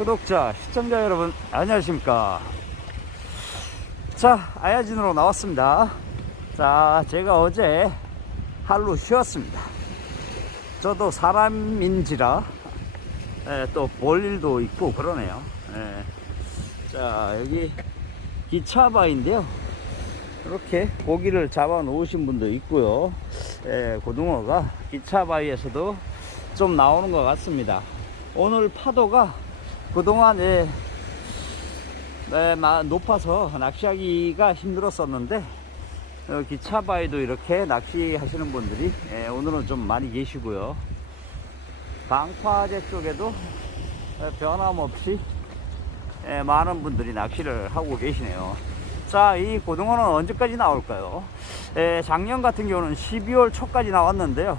구독자, 시청자 여러분, 안녕하십니까. 자, 아야진으로 나왔습니다. 자, 제가 어제 하루 쉬었습니다. 저도 사람인지라 예, 또볼 일도 있고 그러네요. 예. 자, 여기 기차바인데요. 이렇게 고기를 잡아 놓으신 분도 있고요. 예, 고등어가 기차바위에서도 좀 나오는 것 같습니다. 오늘 파도가 그동안 예, 네, 마- 높아서 낚시하기가 힘들었었는데 어, 기차바위도 이렇게 낚시하시는 분들이 예, 오늘은 좀 많이 계시고요. 방파제 쪽에도 예, 변함없이 예, 많은 분들이 낚시를 하고 계시네요. 자, 이 고등어는 언제까지 나올까요? 예, 작년 같은 경우는 12월 초까지 나왔는데요.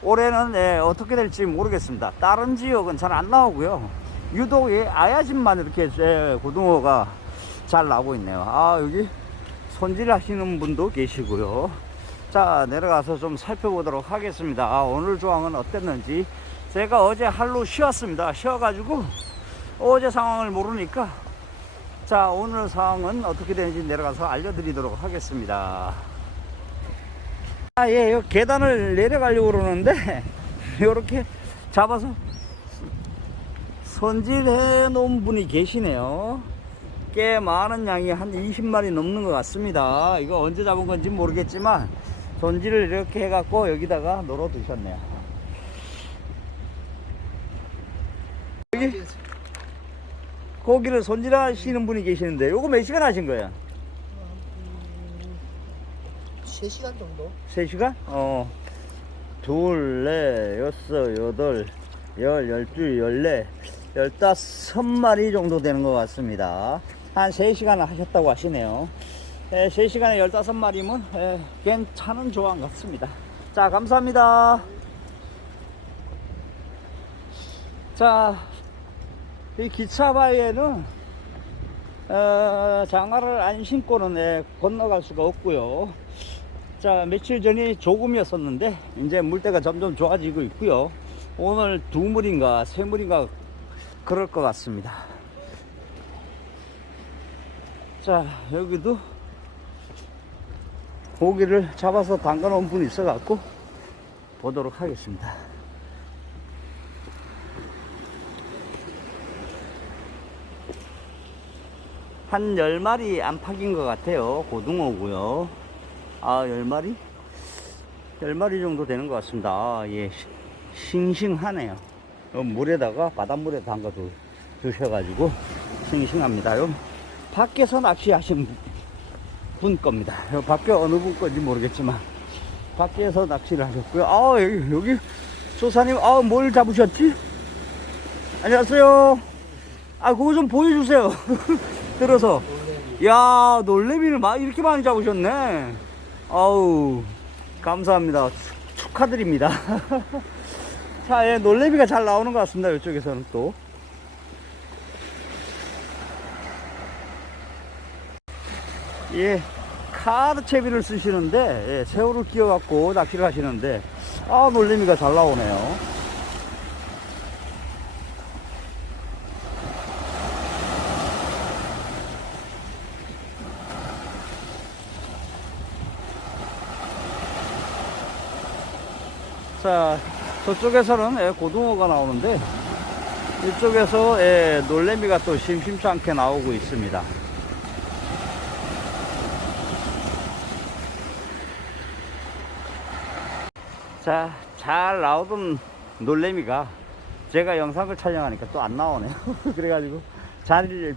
올해는 예, 어떻게 될지 모르겠습니다. 다른 지역은 잘 안 나오고요. 유독 예, 아야진만 이렇게 예, 고등어가 잘 나오고 있네요. 아, 여기 손질 하시는 분도 계시고요. 자, 내려가서 좀 살펴보도록 하겠습니다. 아, 오늘 조항은 어땠는지. 제가 어제 하루 쉬었습니다. 쉬어가지고 어제 상황을 모르니까 자 오늘 상황은 어떻게 되는지 내려가서 알려드리도록 하겠습니다 아예 요 계단을 내려가려고 그러는데 이렇게 잡아서 손질해 놓은 분이 계시네요. 꽤 많은 양이 한 20마리 넘는 것 같습니다. 이거 언제 잡은 건지 모르겠지만 손질을 이렇게 해갖고 여기다가 놀어 두셨네요. 여기 고기를 손질하시는 분이 계시는데 요거 몇 시간 하신 거예요? 3시간 정도? 3시간? 어. 둘, 넷, 여섯, 여덟, 열, 열둘, 열넷 15마리 정도 되는 것 같습니다. 한 3시간 하셨다고 하시네요. 예, 에, 3시간에 15마리면 에, 예, 괜찮은 조항 같습니다. 자, 감사합니다. 자, 이 기차바위에는 어, 장화를 안 신고는 에, 건너갈 수가 없고요. 자, 며칠 전이 조금이었었는데 이제 물때가 점점 좋아지고 있고요. 오늘 두 물인가 세 물인가 그럴 것 같습니다. 자 여기도 고기를 잡아서 담가 놓은 분이 있어 갖고 보도록 하겠습니다. 한 10마리 안팎인 것 같아요. 고등어고요. 아, 10마리? 10마리 정도 되는 것 같습니다. 아, 예. 시- 싱싱하네요. 요 물에다가 바닷물에 담가 두, 두셔가지고 싱싱합니다. 요 밖에서 낚시하신 분 겁니다. 요 밖에 어느 분 건지 모르겠지만 밖에서 낚시를 하셨고요. 아, 여기, 여기 조사님, 아, 뭘 잡으셨지? 안녕하세요. 아, 그거 좀 보여주세요. 들어서. 야, 놀래미를 막 이렇게 많이 잡으셨네. 아우, 감사합니다. 축- 축하드립니다. 자, 예, 놀래미가 잘 나오는 것 같습니다. 이쪽에서는 또. 예, 카드 채비를 쓰시는데, 예, 새우를 끼워갖고 낚시를 하시는데, 아, 놀래미가 잘 나오네요. 자, 저쪽에서는 예, 고등어가 나오는데, 이쪽에서 예, 놀래미가 또 심심치 않게 나오고 있습니다. 자, 잘 나오던 놀래미가 제가 영상을 촬영하니까 또 안 나오네요. 그래가지고 자리를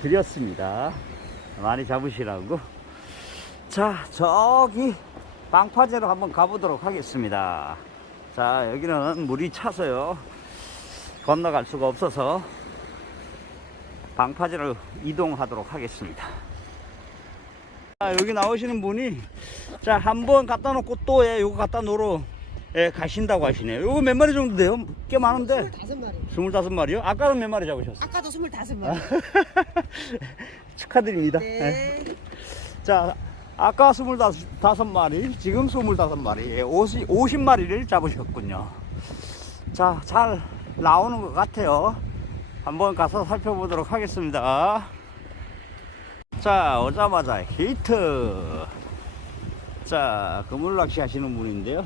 비켜드렸습니다. 많이 잡으시라고. 자, 저기 방파제로 한번 가보도록 하겠습니다. 자, 여기는 물이 차서요. 건너갈 수가 없어서 방파제로 이동하도록 하겠습니다. 자, 여기 나오시는 분이 자, 한 번 갖다 놓고 또 예, 요거 갖다 놓으러 예, 가신다고 하시네요. 요거 몇 마리 정도 돼요? 꽤 많은데. 25마리. 25마리요? 아까는 몇 마리 잡으셨어요? 아까도 25마리. 축하드립니다. 네. 자, 아까 25마리, 지금 25마리, 50, 50마리를 잡으셨군요. 자, 잘 나오는 것 같아요. 한번 가서 살펴보도록 하겠습니다. 자, 오자마자 히트. 자, 그물 낚시 하시는 분인데요.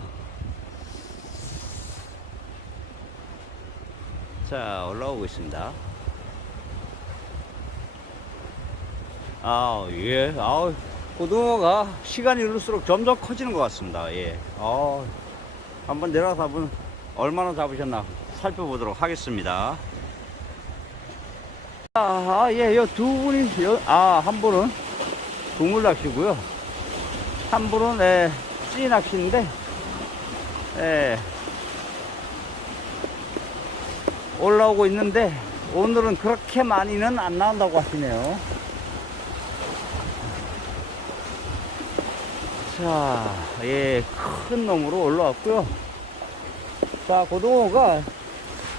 자, 올라오고 있습니다. 아, 예. 아, 고등어가 시간이 흐를수록 점점 커지는 것 같습니다. 예. 아, 한번 내려가서 한번 얼마나 잡으셨나 살펴보도록 하겠습니다. 아, 아 예, 요 두 분이, 요, 아, 한 분은 동물 낚시고요. 한 분은, 예, 찌 낚시인데, 예, 올라오고 있는데, 오늘은 그렇게 많이는 안 나온다고 하시네요. 자, 예, 큰 놈으로 올라왔고요. 자, 고등어가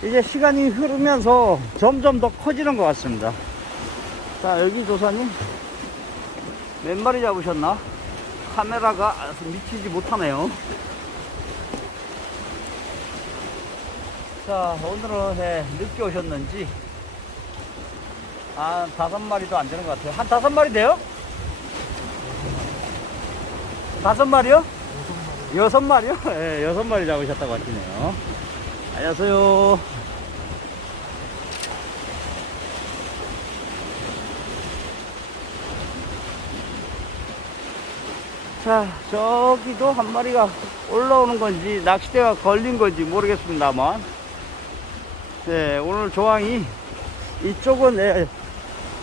이제 시간이 흐르면서 점점 더 커지는 것 같습니다. 자, 여기 조사님 몇 마리 잡으셨나? 카메라가 미치지 못하네요. 자, 오늘은 예, 늦게 오셨는지 한 다섯 마리도 안 되는 것 같아요. 한 다섯 마리 돼요? 다섯 마리요? 여섯 마리요? 예, 여섯 마리 잡으셨다고 하시네요. 안녕하세요. 자, 저기도 한 마리가 올라오는 건지, 낚싯대가 걸린 건지 모르겠습니다만, 네, 오늘 조항이 이쪽은, 예,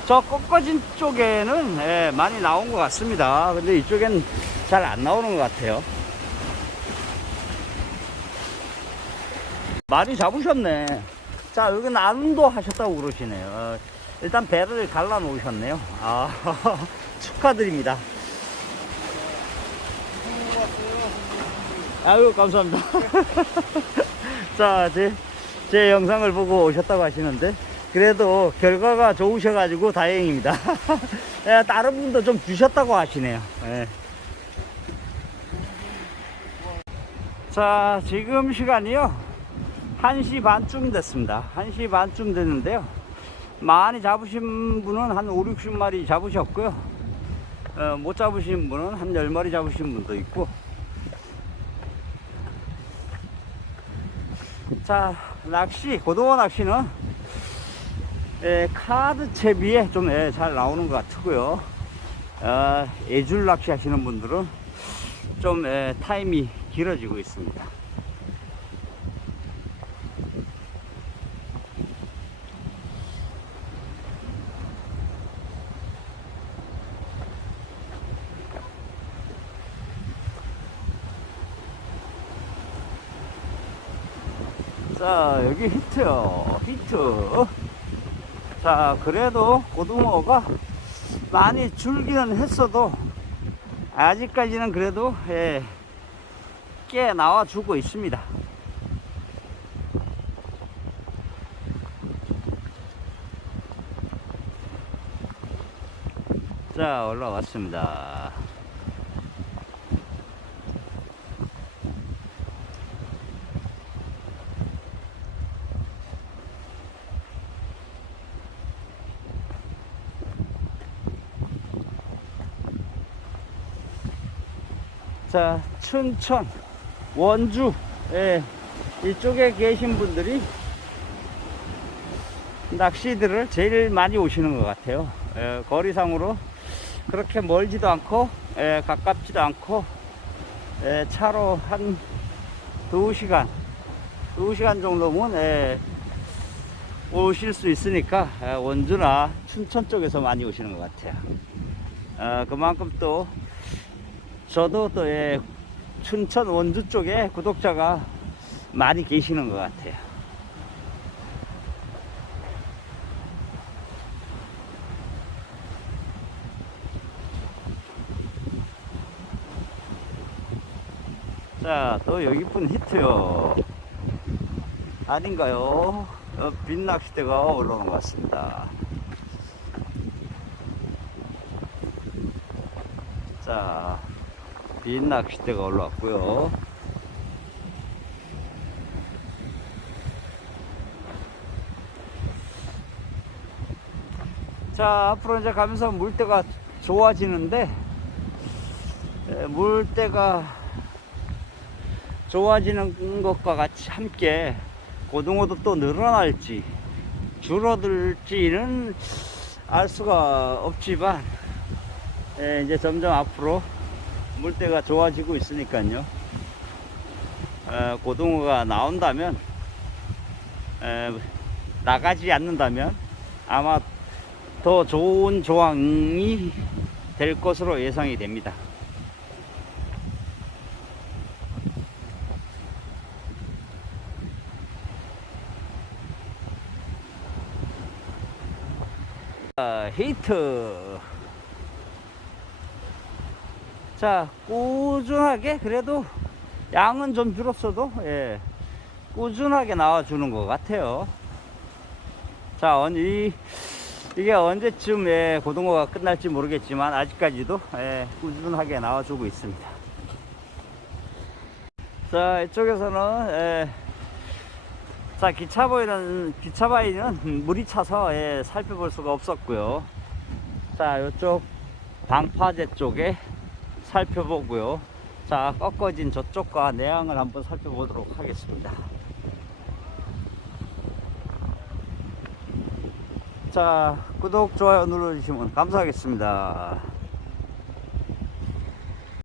저 꺾어진 쪽에는 예, 많이 나온 것 같습니다. 근데 이쪽엔 잘 안 나오는 것 같아요. 많이 잡으셨네. 자, 여기 나눔도 하셨다고 그러시네요. 어, 일단 배를 갈라 놓으셨네요. 아, 축하드립니다. 아유, 감사합니다. 자, 제, 제 영상을 보고 오셨다고 하시는데, 그래도 결과가 좋으셔가지고 다행입니다. 예, 다른 분도 좀 주셨다고 하시네요. 예. 자, 지금 시간이요. 1시 반쯤 됐습니다. 1시 반쯤 됐는데요. 많이 잡으신 분은 한 5, 60마리 잡으셨고요. 어, 못 잡으신 분은 한 10마리 잡으신 분도 있고. 자, 낚시, 고등어 낚시는 예, 카드 채비에 좀잘 나오는 것 같고요. 어, 애줄 낚시 하시는 분들은 좀 예, 타임이 길어지고 있습니다. 자, 여기 히트요. 히트. 자, 그래도 고등어가 많이 줄기는 했어도 아직까지는 그래도 예, 꽤 나와주고 있습니다. 자, 올라왔습니다. 자, 춘천, 원주, 예, 이쪽에 계신 분들이 낚시들을 제일 많이 오시는 것 같아요. 예, 거리상으로 그렇게 멀지도 않고, 예, 가깝지도 않고, 예, 차로 한 2시간, 2시간 정도면, 예, 오실 수 있으니까, 예, 원주나 춘천 쪽에서 많이 오시는 것 같아요. 어, 그만큼 또 저도 또 예, 춘천 원주 쪽에 구독자가 많이 계시는 것 같아요. 자, 또 여기 분 히트요. 아닌가요? 어, 빈 낚싯대가 올라오는 것 같습니다. 자, 빈 낚싯대가 올라왔고요. 자, 앞으로 이제 가면서 물때가 좋아지는데, 에, 물때가 좋아지는 것과 같이 함께 고등어도 또 늘어날지 줄어들지는 알 수가 없지만, 에, 이제 점점 앞으로 물때가 좋아지고 있으니까요. 에, 고등어가 나온다면, 에, 나가지 않는다면 아마 더 좋은 조항이 될 것으로 예상이 됩니다. 자, 히트. 자, 꾸준하게 그래도 양은 좀 줄었어도 예, 꾸준하게 나와주는 것 같아요. 자, 언- 이, 이게 언제쯤 에 고등어가 끝날지 모르겠지만 아직까지도 예, 꾸준하게 나와주고 있습니다. 자, 이쪽에서는 예, 자 기차바위는 기차바위는 물이 차서 예, 살펴볼 수가 없었고요. 자, 이쪽 방파제 쪽에 살펴보고요. 자, 꺾어진 저쪽과 내항을 한번 살펴보도록 하겠습니다. 자, 구독, 좋아요 눌러주시면 감사하겠습니다.